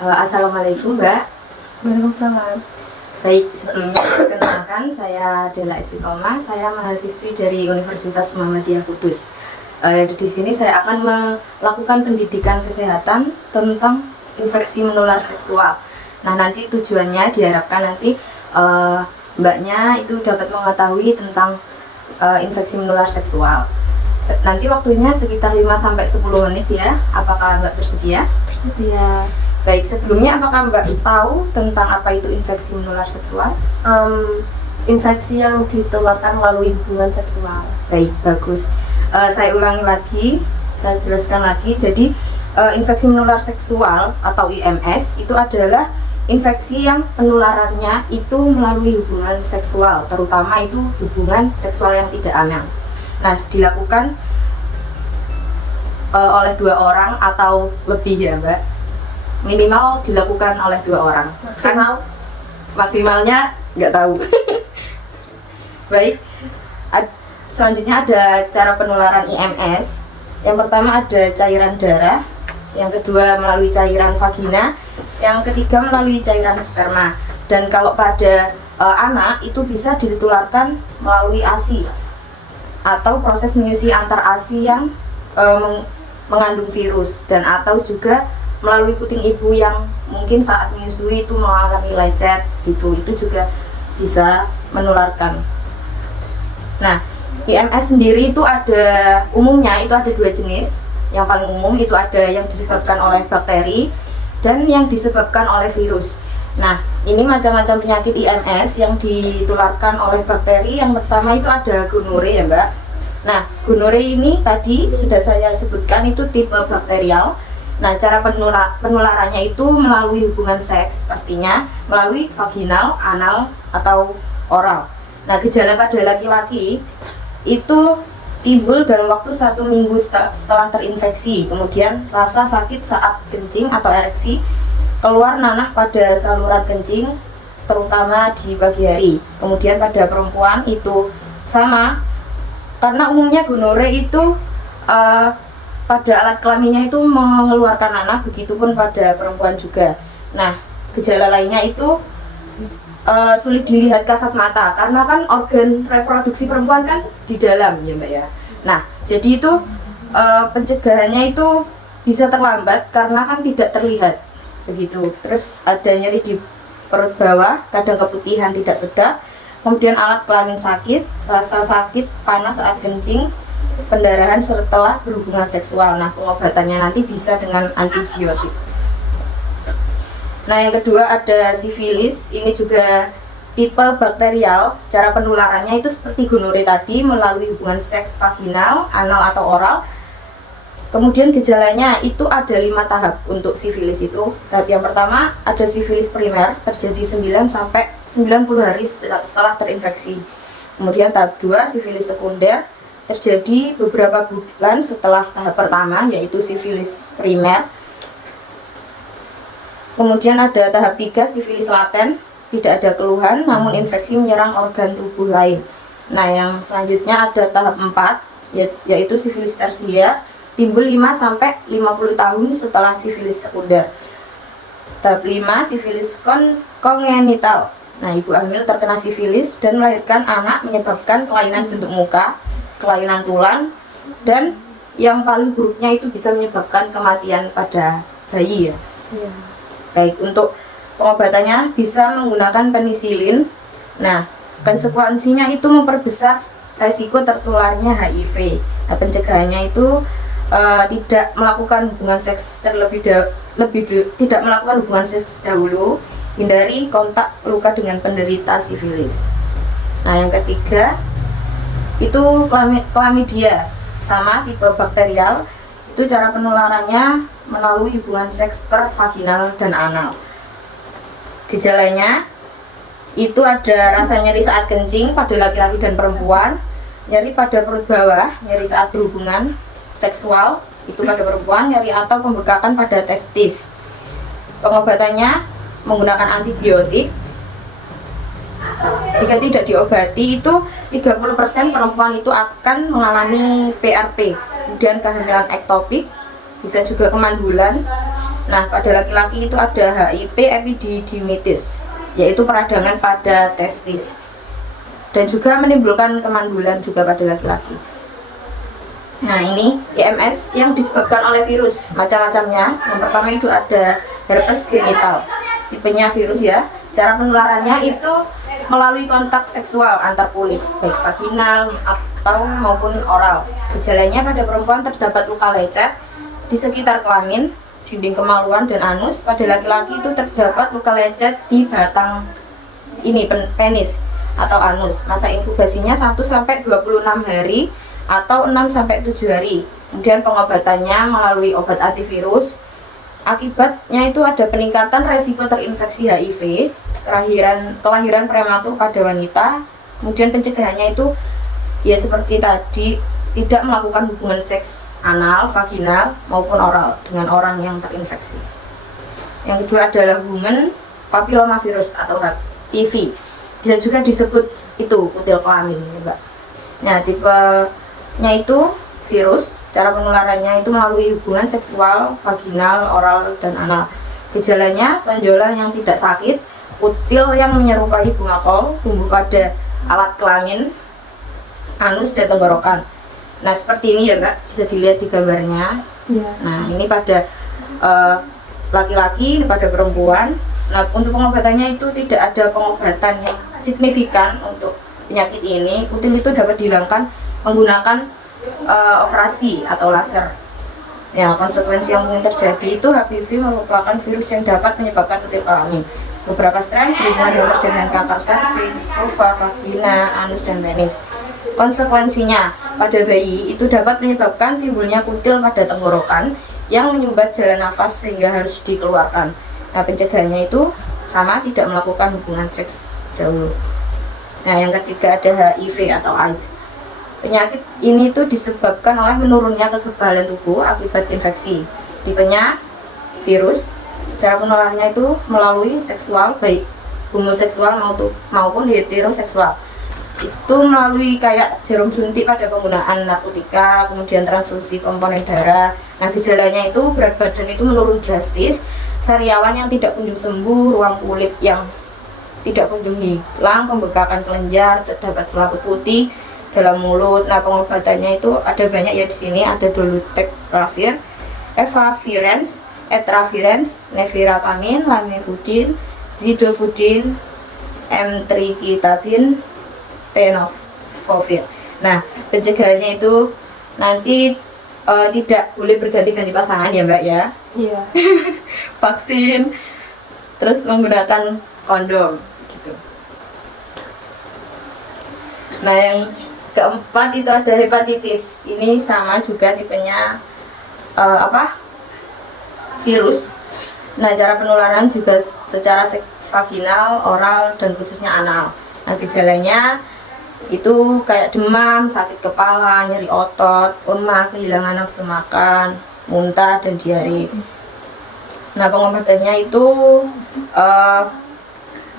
Assalamualaikum Mbak. Waalaikumsalam. Baik, sebelumnya perkenalkan saya Dela Istiqomah. Saya mahasiswi dari Universitas Muhammadiyah Kudus. Di sini saya akan melakukan pendidikan kesehatan tentang infeksi menular seksual. Nah, nanti tujuannya diharapkan nanti Mbaknya itu dapat mengetahui tentang infeksi menular seksual. Nanti waktunya sekitar 5-10 menit ya. Apakah Mbak bersedia? Bersedia. Baik, sebelumnya apakah Mbak tahu tentang apa itu infeksi menular seksual? Infeksi yang ditularkan melalui hubungan seksual. Baik, bagus. Saya ulangi lagi, saya jelaskan lagi. Jadi, infeksi menular seksual atau IMS itu adalah infeksi yang penularannya itu melalui hubungan seksual, terutama itu hubungan seksual yang tidak aman. Nah, dilakukan oleh 2 orang atau lebih ya, Mbak. Minimal dilakukan oleh 2 orang. Maksimalnya nggak tahu. Baik, selanjutnya ada cara penularan IMS. Yang pertama ada cairan darah, yang kedua melalui cairan vagina, yang ketiga melalui cairan sperma. Dan kalau pada anak itu bisa ditularkan melalui ASI atau proses menyusui antar ASI yang mengandung virus, dan atau juga melalui puting ibu yang mungkin saat menyusui itu mengalami lecet gitu, itu juga bisa menularkan. Nah, IMS sendiri itu umumnya itu ada 2 jenis. Yang paling umum itu ada yang disebabkan oleh bakteri dan yang disebabkan oleh virus. Nah, ini macam-macam penyakit IMS yang ditularkan oleh bakteri. Yang pertama itu ada gonore ya Mbak. Nah, gonore ini tadi sudah saya sebutkan itu tipe bakterial. Nah, cara penularannya itu melalui hubungan seks, pastinya melalui vaginal, anal, atau oral. Nah, gejala pada laki-laki itu timbul dalam waktu 1 minggu setelah terinfeksi. Kemudian rasa sakit saat kencing atau ereksi, keluar nanah pada saluran kencing, terutama di pagi hari. Kemudian pada perempuan itu sama, karena umumnya gonore itu pada alat kelaminnya itu mengeluarkan nanah, begitupun pada perempuan juga. Nah, gejala lainnya itu sulit dilihat kasat mata, karena kan organ reproduksi perempuan kan di dalam ya Mbak ya. Nah, jadi itu pencegahannya itu bisa terlambat karena kan tidak terlihat begitu. Terus ada nyeri di perut bawah, kadang keputihan tidak sedap, kemudian alat kelamin sakit, rasa sakit, panas saat kencing, pendarahan setelah berhubungan seksual. Nah, pengobatannya nanti bisa dengan antibiotik. Nah, yang kedua ada sifilis. Ini juga tipe bakterial. Cara penularannya itu seperti gonore tadi, melalui hubungan seks vaginal, anal atau oral. Kemudian gejalanya itu ada 5 tahap untuk sifilis itu. Tahap yang pertama ada sifilis primer, terjadi 9-90 hari setelah terinfeksi. Kemudian tahap 2 sifilis sekunder, terjadi beberapa bulan setelah tahap pertama, yaitu sifilis primer. Kemudian ada tahap 3 sifilis laten, tidak ada keluhan namun infeksi menyerang organ tubuh lain. Nah, yang selanjutnya ada tahap 4, yaitu sifilis tersier, timbul 5-50 tahun setelah sifilis sekunder. Tahap 5 sifilis kongenital. Nah, ibu hamil terkena sifilis dan melahirkan anak, menyebabkan kelainan bentuk muka, kelainan tulang, dan yang paling buruknya itu bisa menyebabkan kematian pada bayi ya. Baik, untuk pengobatannya bisa menggunakan penisilin. Nah, konsekuensinya itu memperbesar resiko tertularnya HIV. Nah, pencegahannya itu tidak melakukan hubungan seks tidak melakukan hubungan seks dahulu, hindari kontak luka dengan penderita sifilis. Nah, yang ketiga itu chlamydia, sama tipe bakterial. Itu cara penularannya melalui hubungan seks per vaginal dan anal. Gejalanya itu ada rasa nyeri saat kencing pada laki-laki dan perempuan, nyeri pada perut bawah, nyeri saat berhubungan seksual itu pada perempuan, nyeri atau pembekakan pada testis. Pengobatannya menggunakan antibiotik. Jika tidak diobati itu 30% perempuan itu akan mengalami PRP, kemudian kehamilan ektopik, bisa juga kemandulan. Nah, pada laki-laki itu ada HIV epididymitis, yaitu peradangan pada testis, dan juga menimbulkan kemandulan juga pada laki-laki. Nah, ini IMS yang disebabkan oleh virus macam-macamnya. Yang pertama itu ada herpes genital, tipenya virus ya. Cara penularannya itu melalui kontak seksual antar kulit, baik vaginal atau maupun oral. Gejalanya pada perempuan terdapat luka lecet di sekitar kelamin, dinding kemaluan dan anus. Pada laki-laki itu terdapat luka lecet di batang ini penis atau anus. Masa inkubasinya 1-26 hari atau 6-7 hari. Kemudian pengobatannya melalui obat antivirus. Akibatnya itu ada peningkatan resiko terinfeksi HIV, kelahiran prematur pada wanita. Kemudian pencegahannya itu ya seperti tadi, tidak melakukan hubungan seks anal, vaginal maupun oral dengan orang yang terinfeksi. Yang kedua adalah human papillomavirus atau HPV. Bisa juga disebut itu kutil kelamin, Mbak. Nah, tipenya itu virus. Cara penularannya itu melalui hubungan seksual, vaginal, oral, dan anal. Gejalanya tonjolan yang tidak sakit, kutil yang menyerupai bunga kol, tumbuh pada alat kelamin, anus, dan tenggorokan. Nah, seperti ini ya Mbak, bisa dilihat di gambarnya. Iya. Nah, ini pada laki-laki, ini pada perempuan. Nah, untuk pengobatannya itu tidak ada pengobatan yang signifikan untuk penyakit ini. Kutil itu dapat dihilangkan menggunakan operasi atau laser. Ya, konsekuensi yang mungkin terjadi itu HPV merupakan virus yang dapat menyebabkan kutil kelamin. Beberapa strain berhubungan dengan terjadian kanker serviks, vulva, vagina, anus, dan penis. Konsekuensinya pada bayi itu dapat menyebabkan timbulnya kutil pada tenggorokan yang menyumbat jalan nafas sehingga harus dikeluarkan. Nah, pencegahannya itu sama, tidak melakukan hubungan seks dahulu. Nah, yang ketiga ada HIV atau AIDS. Penyakit ini tuh disebabkan oleh menurunnya kekebalan tubuh akibat infeksi. Tipenya virus. Cara penularannya itu melalui seksual, baik homoseksual maupun heteroseksual. Itu melalui kayak jarum suntik pada penggunaan narkotika, kemudian transfusi komponen darah. Nah, gejalanya itu berat badan itu menurun drastis, sariawan yang tidak kunjung sembuh, ruang kulit yang tidak kunjung hilang, pembekakan kelenjar, terdapat selaput putih dalam mulut. Nah, pengobatannya itu ada banyak ya di sini, ada dolutegravir, efavirenz, etravirenz, nevirapamine, lamivudin, zidovudin, emtricitabine, tenofovir. Nah, pencegahannya itu nanti tidak boleh berganti-ganti pasangan ya Mbak ya. Iya. Vaksin, terus menggunakan kondom gitu. Nah, yang keempat itu ada hepatitis. Ini sama juga tipenya virus. Nah, cara penularan juga secara vaginal, oral, dan khususnya anal. Nah, gejalanya itu kayak demam, sakit kepala, nyeri otot, lemah, kehilangan nafsu makan, muntah, dan diare. Nah, pengobatannya itu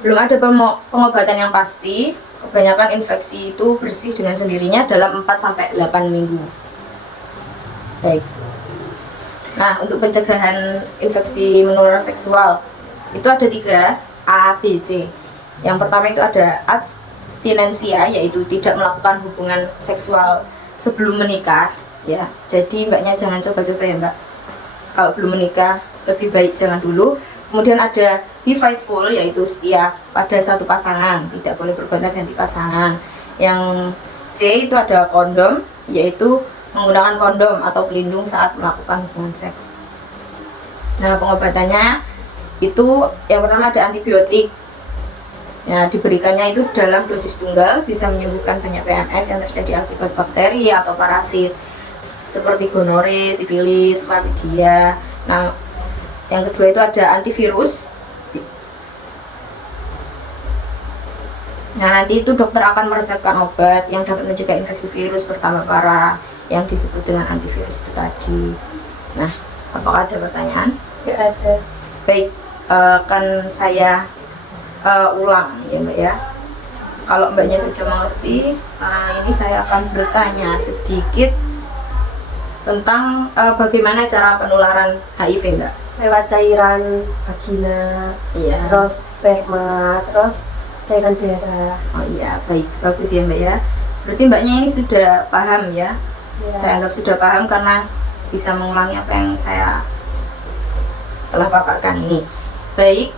belum ada pengobatan yang pasti. Kebanyakan infeksi itu bersih dengan sendirinya dalam 4-8 minggu. Baik. Nah, untuk pencegahan infeksi menular seksual itu ada 3 A, B, C. Yang pertama itu ada abstinensia, yaitu tidak melakukan hubungan seksual sebelum menikah ya. Jadi Mbaknya jangan coba-coba ya Mbak. Kalau belum menikah lebih baik jangan dulu. Kemudian ada be faithful, yaitu setia pada satu pasangan, tidak boleh bergonta-ganti pasangan. Yang C itu ada kondom, yaitu menggunakan kondom atau pelindung saat melakukan hubungan seks. Nah, pengobatannya itu yang pertama ada antibiotik. Nah, diberikannya itu dalam dosis tunggal, bisa menyembuhkan banyak PMS yang terjadi akibat bakteri atau parasit seperti gonore, sifilis, chlamydia. Nah, yang kedua itu ada antivirus. Nah, nanti itu dokter akan meresepkan obat yang dapat mencegah infeksi virus bertambah parah, yang disebut dengan antivirus itu tadi. Nah, apakah ada pertanyaan? Ya ada. Baik, akan saya ulang ya Mbak ya. Kalau Mbaknya sudah mengerti, ini saya akan bertanya sedikit tentang bagaimana cara penularan HIV Mbak. lewat cairan vagina, Iya. terus sperma, terus cairan darah. Oh iya, baik, bagus ya Mbak ya. Berarti Mbaknya ini sudah paham ya? Ya. Saya anggap sudah paham karena bisa mengulangi apa yang saya telah paparkan ini. Baik,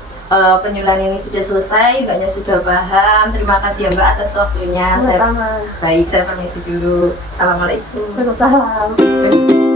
penjelasan ini sudah selesai, Mbaknya sudah paham. Terima kasih ya Mbak atas waktunya. Sama-sama. Baik, saya permisi dulu. Assalamualaikum. Waalaikumsalam.